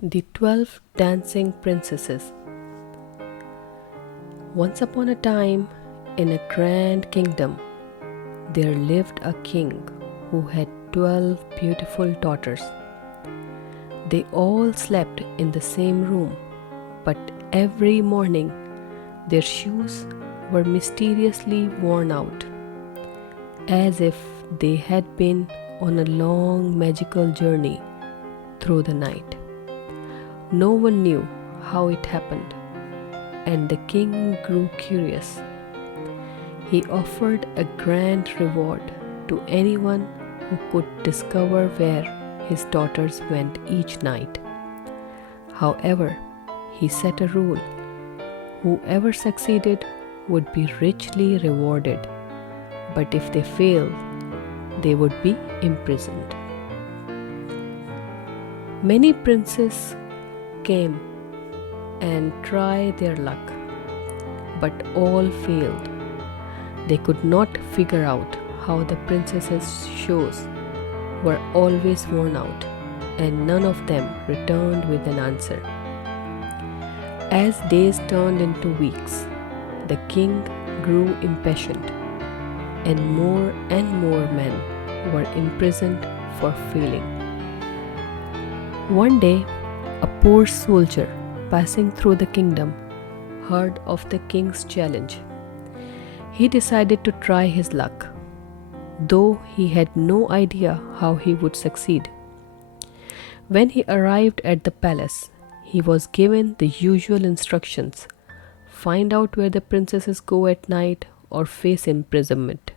The 12 Dancing Princesses. Once upon a time, in a grand kingdom, there lived a king who had 12 beautiful daughters. They all slept in the same room, but every morning their shoes were mysteriously worn out, as if they had been on a long magical journey through the night. No one knew how it happened, and the king grew curious. He offered a grand reward to anyone who could discover where his daughters went each night. However, he set a rule: whoever succeeded would be richly rewarded, but if they failed, they would be imprisoned. Many princes came and tried their luck, but all failed. They could not figure out how the princesses' shoes were always worn out, and none of them returned with an answer. As days turned into weeks, the king grew impatient, and more men were imprisoned for failing. One day, a poor soldier passing through the kingdom heard of the king's challenge. He decided to try his luck, though he had no idea how he would succeed. When he arrived at the palace, he was given the usual instructions: find out where the princesses go at night or face imprisonment.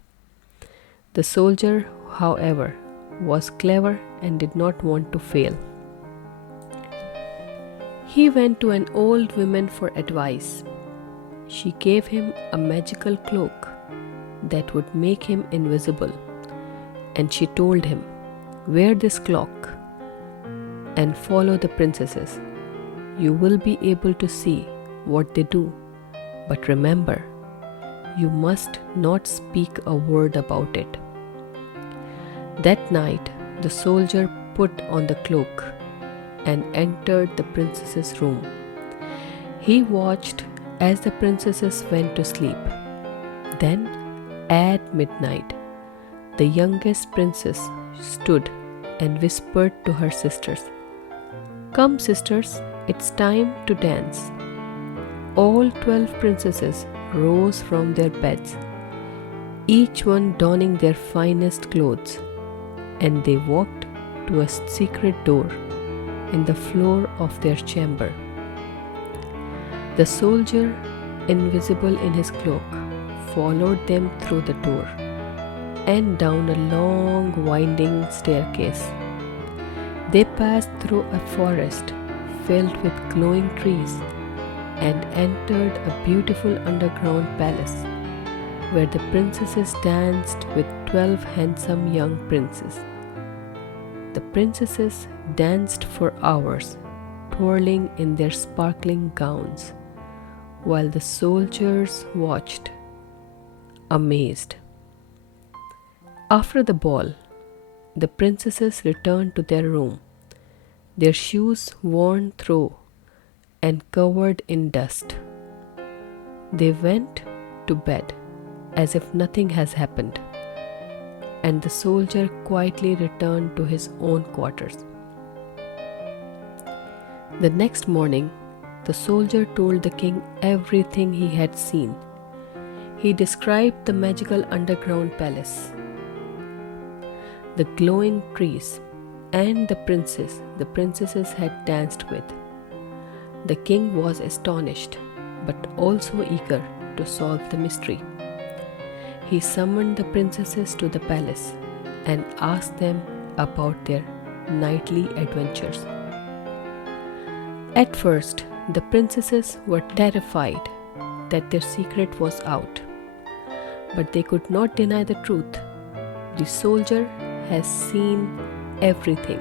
The soldier, however, was clever and did not want to fail. He went to an old woman for advice. She gave him a magical cloak that would make him invisible, and she told him, wear this cloak and follow the princesses. You will be able to see what they do, but remember, you must not speak a word about it. That night, the soldier put on the cloak and entered the princess's room. He watched as the princesses went to sleep. Then, at midnight, the youngest princess stood and whispered to her sisters, "Come, sisters, it's time to dance." All 12 princesses rose from their beds, each one donning their finest clothes, and they walked to a secret door in the floor of their chamber. The soldier, invisible in his cloak, followed them through the door and down a long winding staircase. They passed through a forest filled with glowing trees and entered a beautiful underground palace where the princesses danced with 12 handsome young princes. The princesses danced for hours, twirling in their sparkling gowns, while the soldiers watched, amazed. After the ball, the princesses returned to their room, their shoes worn through and covered in dust. They went to bed as if nothing has happened, and the soldier quietly returned to his own quarters. The next morning, the soldier told the king everything he had seen. He described the magical underground palace, the glowing trees, and the princesses had danced with. The king was astonished, but also eager to solve the mystery. He summoned the princesses to the palace and asked them about their nightly adventures. At first, the princesses were terrified that their secret was out, but they could not deny the truth. The soldier has seen everything.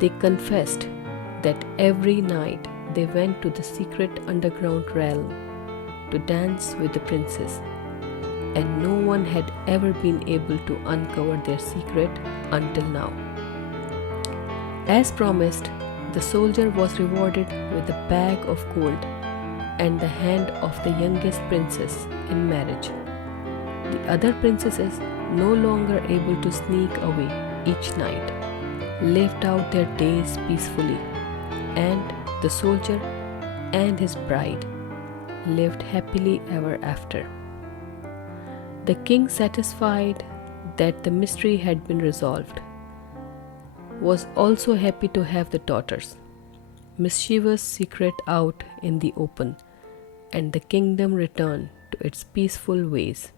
They confessed that every night they went to the secret underground realm to dance with the princess, and no one had ever been able to uncover their secret until now. As promised, The soldier was rewarded with a bag of gold and the hand of the youngest princess in marriage. The other princesses, no longer able to sneak away each night, lived out their days peacefully, and the soldier and his bride lived happily ever after. The king, satisfied that the mystery had been resolved, was also happy to have the daughter's mischievous secret out in the open, and the kingdom returned to its peaceful ways.